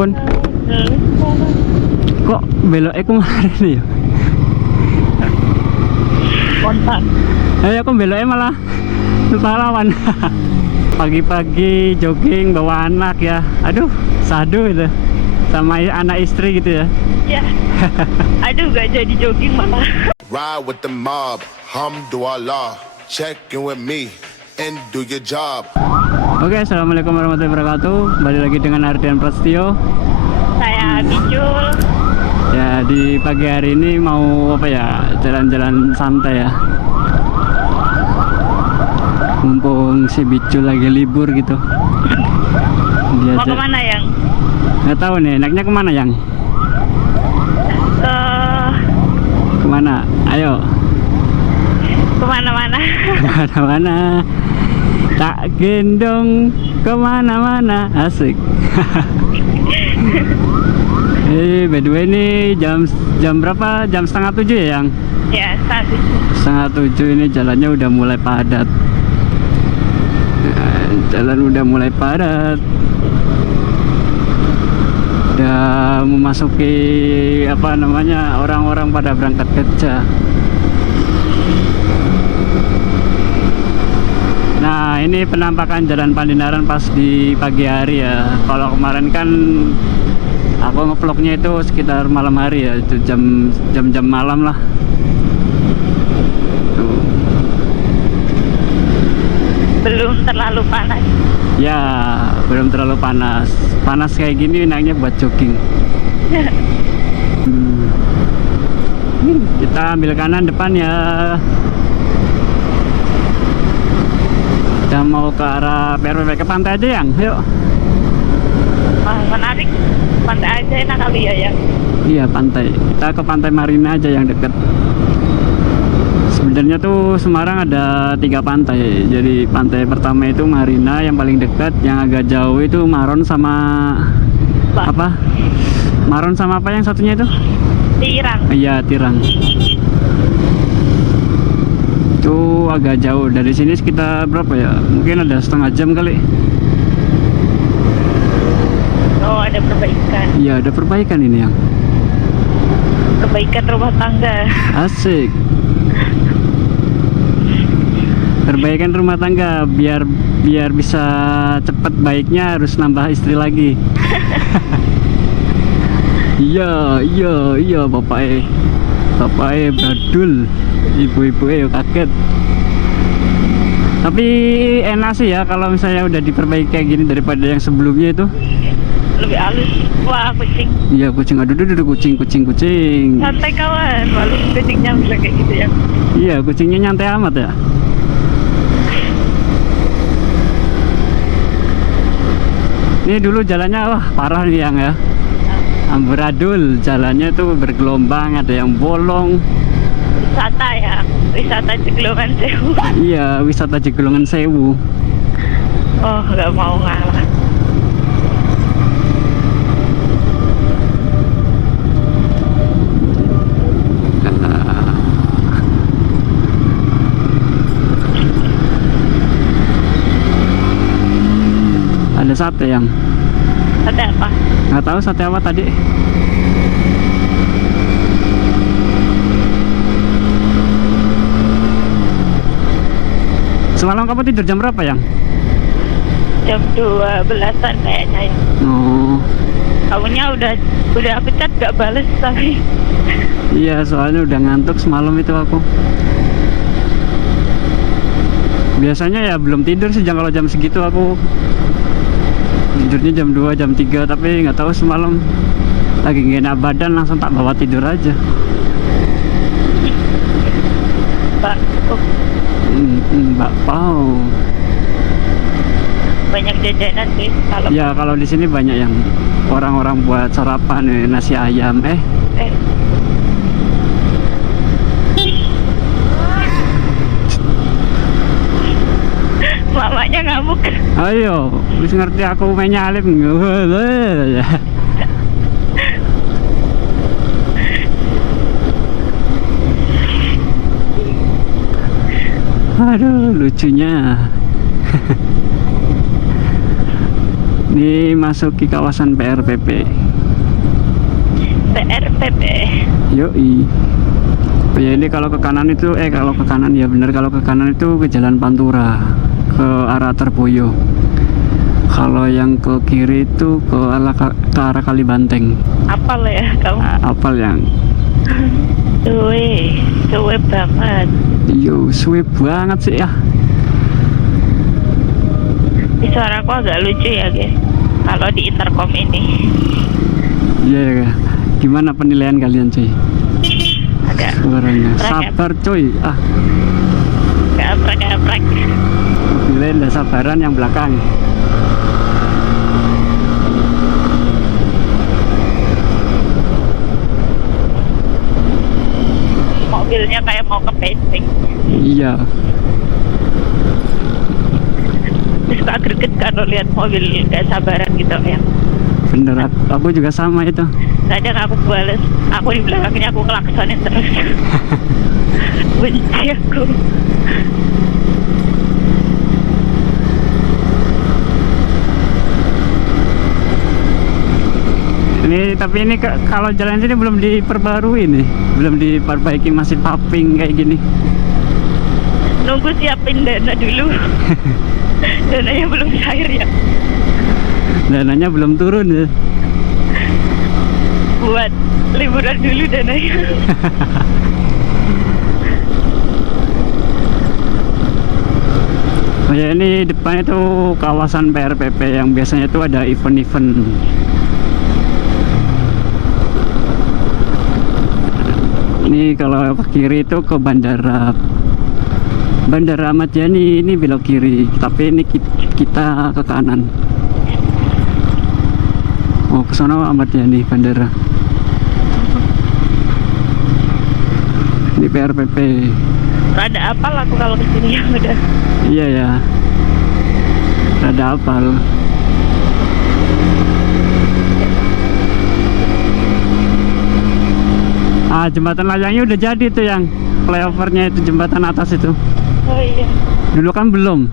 Pun kok beloknya kemarin ya? Kontak. Kok beloknya malah pahlawan. Pagi-pagi jogging bawa anak ya. Aduh, sadu itu. Sama anak istri gitu ya. Ya. Aduh, gak jadi jogging malah. Ride with the mob, hamdulillah. Check in with me and do your job. Oke, assalamualaikum warahmatullahi wabarakatuh. Balik lagi dengan Ardian Prasetyo. Saya Bicul. Ya, di pagi hari ini mau apa ya? Jalan-jalan santai ya. Mumpung si Bicul lagi libur gitu. Mau kemana yang? Nggak tahu nih, enaknya kemana yang? Ke Kemana? Ayo. kemana-mana. Kemana-mana. Tak gendong kemana-mana. Asik. By the way ini jam berapa? Jam setengah 7 ya yang? Ya, satu. Setengah 7 ini jalannya udah mulai padat. Jalan udah mulai padat. Udah memasuki apa namanya, orang-orang pada berangkat kerja. Nah, ini penampakan Jalan Pandinaran pas di pagi hari ya. Kalau kemarin kan aku ngevlognya itu sekitar malam hari ya, itu jam malam lah. Tuh. Belum terlalu panas. Ya, belum terlalu panas. Panas kayak gini enaknya buat jogging. Kita ambil kanan depan ya. Kita mau ke arah PRWP, ke pantai aja yang, yuk. Wah, menarik. Pantai aja enak kali ya, ya. Iya, pantai. Kita ke Pantai Marina aja yang deket. Sebenarnya tuh Semarang ada 3 pantai. Jadi pantai pertama itu Marina yang paling dekat, yang agak jauh itu Maron sama apa? Maron sama apa yang satunya itu? Tirang. Iya, Tirang. Itu agak jauh dari sini, sekitar berapa ya? Mungkin ada setengah jam kali. Oh, ada perbaikan. Iya, ada perbaikan ini yang. Perbaikan rumah tangga. Asik. Perbaikan rumah tangga biar bisa cepet baiknya harus nambah istri lagi. Iya bapak badul, ibu-ibu kaget. Tapi enak sih ya kalau misalnya udah diperbaiki kayak gini daripada yang sebelumnya itu. Lebih halus. Wah, kucing. Iya, kucing. Aduh kucing. Santai kawan. Malu kucingnya bilang kayak gitu ya. Iya, kucingnya nyantai amat ya. Ini dulu jalannya wah parah nih yang ya. Amburadul, jalannya tuh bergelombang, ada yang bolong. Wisata ya. Wisata Jeglongan Sewu. Iya, wisata Jeglongan Sewu. Oh, nggak mau ngalah. Ada sate yang. Sate apa? Nggak tahu sate apa tadi. Semalam kamu tidur jam berapa yang? Jam 12-an kayaknya ya. Oh. Kamunya udah aku chat gak bales tapi. Iya, soalnya udah ngantuk semalam itu aku. Biasanya ya belum tidur sih kalau jam segitu aku. Tidurnya jam 2, jam 3, tapi nggak tahu semalam lagi nggak enak badan, langsung tak bawa tidur aja. Mbak Pau. Banyak jajanan sih kalau. Ya kalau di sini banyak yang orang-orang buat sarapan, nasi ayam. Mamanya ngamuk. Ayo, bisa ngerti aku main nyalip. Aduh, lucunya. Ini masuki kawasan PRPP. PRPP. Yoi. Oh ya, ini kalau ke kanan itu kalau ke kanan ya bener, kalau ke kanan itu ke Jalan Pantura ke arah Terboyo. Kalau yang ke kiri itu ke arah Kalibanteng. Apal ya kamu? Apal yang Suwe banget. yo suwe banget sih ya. Suaraku agak lucu ya guys kalau di intercom ini. Iya ya. Gimana penilaian kalian cuy? Agak Suaranya Prek, sabar cuy. geprek. Mobilnya nggak sabaran yang belakang. Mobilnya kayak mau ke pacing. Iya. Terus suka greget kalau lihat mobil gak sabaran gitu ya. Bener, aku juga sama itu. Kadang aku bales, aku di belakangnya aku kelaksonin terus. Benci aku. Ini tapi ini kalau jalan sini belum diperbarui nih, belum diperbaiki, masih paping kayak gini. Nunggu siapin dana dulu. Dananya belum cair ya. Dananya belum turun ya. Buat liburan dulu dananya. Oh ya, ini depan itu kawasan PRPP yang biasanya itu ada event-event. Ini kalau ke kiri itu ke Bandara Ahmad Yani, ini belok kiri, tapi ini kita ke kanan. Oh, ke sana Ahmad Yani bandara. Ini PRPP. Rada apal aku kalau kesini ya udah. Iya ya. Rada apal. Jembatan layangnya udah jadi tuh, yang flyovernya itu, jembatan atas itu. Oh iya. Dulu kan belum.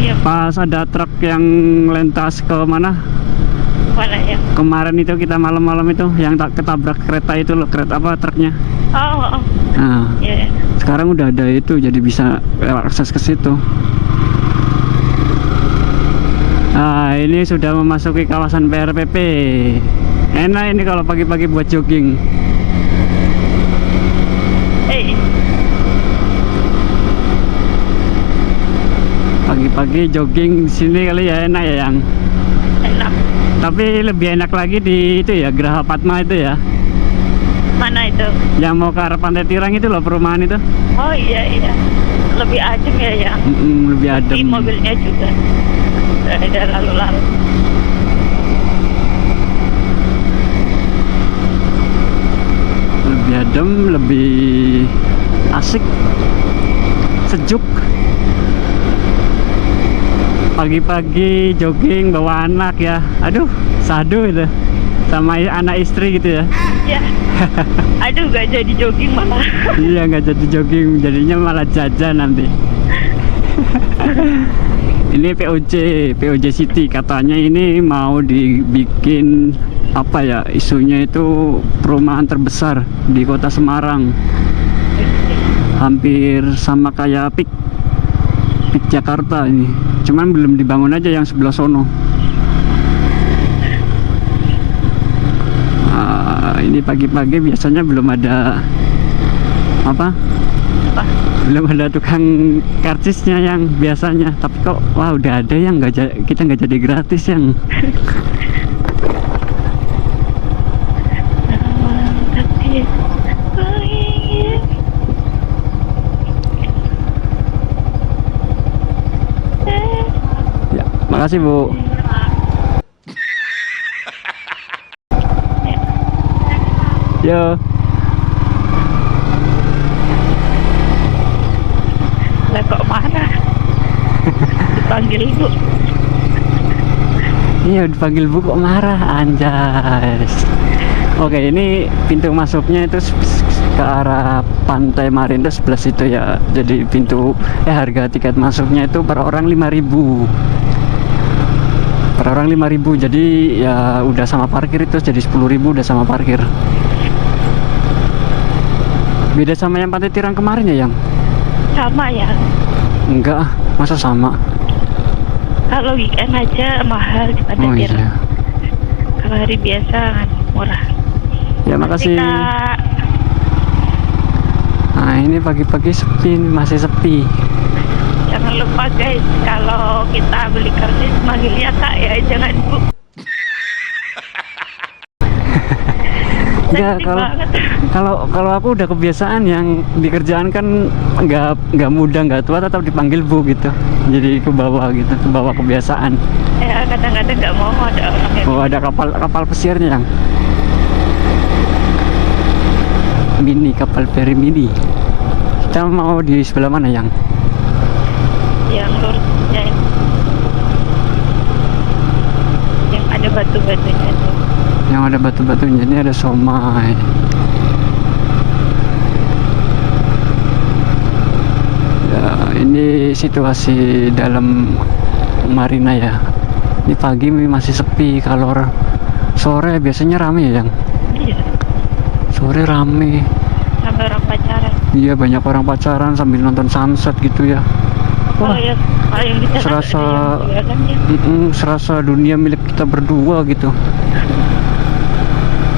Iya. Pas ada truk yang lintas ke mana? Mana ya? Kemarin itu kita malam-malam itu yang tak ketabrak kereta itu loh, kereta apa truknya. Oh. Nah, Iya. sekarang udah ada itu, jadi bisa lewat akses ke situ. Nah, ini sudah memasuki kawasan PRPP. Enak ini kalau pagi-pagi buat jogging. Pagi-pagi jogging di sini kali ya, enak ya yang. Enak. Tapi lebih enak lagi di itu ya, Geraha Padma itu ya. Mana itu? Yang mau ke arah Pantai Tirang itu loh, perumahan itu. Oh iya. Lebih adem ya. Lebih adem. Di mobilnya juga. Ada lalu-lalu. Lebih adem, lebih asik, sejuk. Pagi-pagi jogging bawa anak ya, aduh sadu itu, sama anak istri gitu ya. Ya. Aduh gak jadi jogging malah. Iya, nggak jadi jogging, jadinya malah jajan nanti. Ini POJ City, katanya ini mau dibikin apa ya, isunya itu perumahan terbesar di kota Semarang, hampir sama kayak PIK Jakarta ini, cuman belum dibangun aja yang sebelah sono. Ini pagi-pagi biasanya belum ada belum ada tukang karcisnya yang biasanya, tapi kok wah udah ada yang kita nggak jadi gratis yang. Ya, makasih Bu. Yo. Lah kok marah? Dipanggil Bu. Iya, dipanggil Bu kok marah, anjas. Oke, ini pintu masuknya itu ke arah Pantai Marin itu sebelah situ ya. Jadi harga tiket masuknya itu per orang 5.000. per orang 5.000, jadi ya udah sama parkir itu jadi 10.000 udah sama parkir. Beda sama yang Pantai Tirang kemarin ya, Yang? Sama ya. Enggak, masa sama? Kalau weekend aja mahal di Pantai Oh Tirang. iya. Kalau hari biasa kan murah. Ya makasih. Kak, Nah ini pagi-pagi sepi, masih sepi. jangan lupa guys, kalau kita beli karcis manggil ya Kak ya, jangan Bu. Enggak, Seksi kalau banget. kalau aku udah kebiasaan yang di kerjaan kan nggak muda nggak tua tetap dipanggil Bu gitu. Jadi ke bawah gitu, ke bawah kebiasaan. Ya kadang-kadang nggak mau ada orang yang Oh ada kapal pesiarnya Yang. Mini, kapal feri mini. Kita mau di sebelah mana Yang? yang lurusnya itu. Yang ada batu-batunya itu. Yang ada batu-batunya, ini ada somai. Ya ini situasi dalam marina ya. Ini pagi masih sepi, kalau sore biasanya rame ya Yang. Iya, Sore rame. sampai orang pacaran. Iya banyak orang pacaran sambil nonton sunset gitu ya. Kalau yang di sana serasa ada yang juga kan ya. serasa dunia milik kita berdua gitu.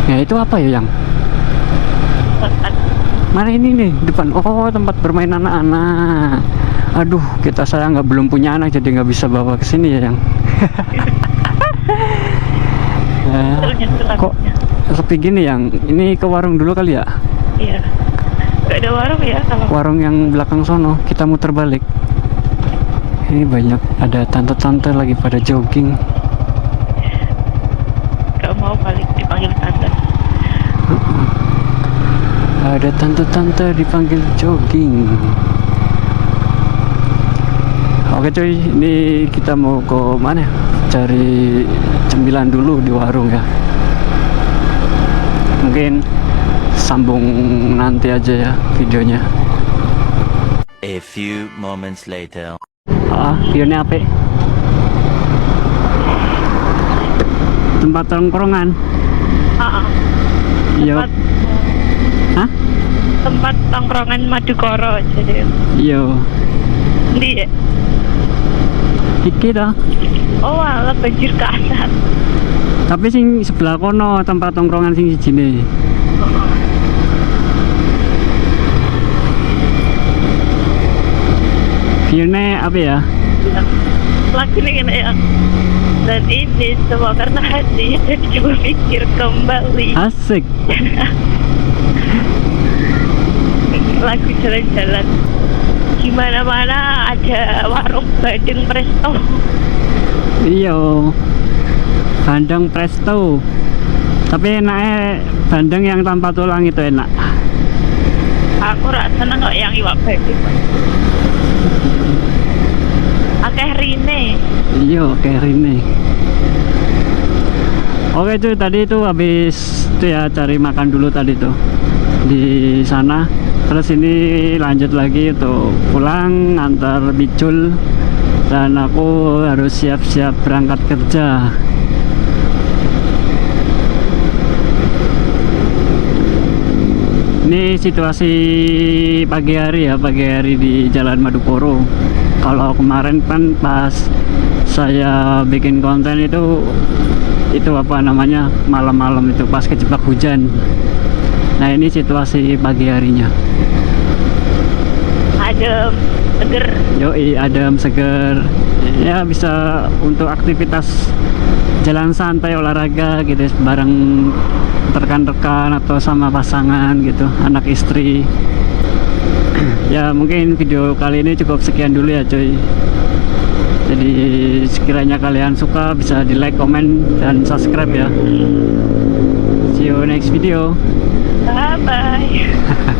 Ya itu apa ya Yang? Tempat Mana ini nih depan? Oh tempat bermain anak-anak. Aduh kita saya belum punya anak jadi nggak bisa bawa ke sini ya Yang. Ya, ternyata kok sepi gini Yang? Ini ke warung dulu kali ya? Iya. Gak ada warung ya kalau Warung yang belakang sono, kita muter balik. Ini banyak ada tante-tante lagi pada jogging. gak mau balik dipanggil tante. Ada tante-tante dipanggil jogging. Oke cuy, ini kita mau ke mana? Cari cemilan dulu di warung ya. Mungkin sambung nanti aja ya videonya. A few moments later. Videonya apa? Tempat tongkrongan. Iya. Tempat, Hah? tempat tongkrongan Madukoro jadi. Iya. Di ya? Iki dah. Oh alah banjir ke atas. Tapi sing sebelah kono tempat tongkrongan sing sijine. Viewnya apa ya? Lagi nih kena ya. Dan ini semua karena hati dan coba pikir kembali. Asik. Lagu jalan-jalan. Gimana-mana ada warung Bandeng Presto. Iya. Bandeng Presto. Tapi enaknya bandeng yang tanpa tulang itu enak. Aku rasa seneng kok yang iwak bandeng. Akeh rine. Iya, kayak ini. Oke cuy, tadi itu habis itu ya cari makan dulu tadi tuh di sana. Terus ini lanjut lagi untuk pulang antar Bicul dan aku harus siap-siap berangkat kerja. Ini situasi pagi hari ya, pagi hari di Jalan Madukoro. Kalau kemarin kan pas saya bikin konten itu apa namanya malam-malam itu pas kejebak hujan. Nah ini situasi pagi harinya. Adem, seger. Yoi, adem, seger. Ya bisa untuk aktivitas jalan santai, olahraga gitu bareng rekan-rekan atau sama pasangan gitu, anak istri. Ya mungkin video kali ini cukup sekian dulu ya cuy. Jadi sekiranya kalian suka bisa di like, comment, dan subscribe ya. See you next video. Bye bye.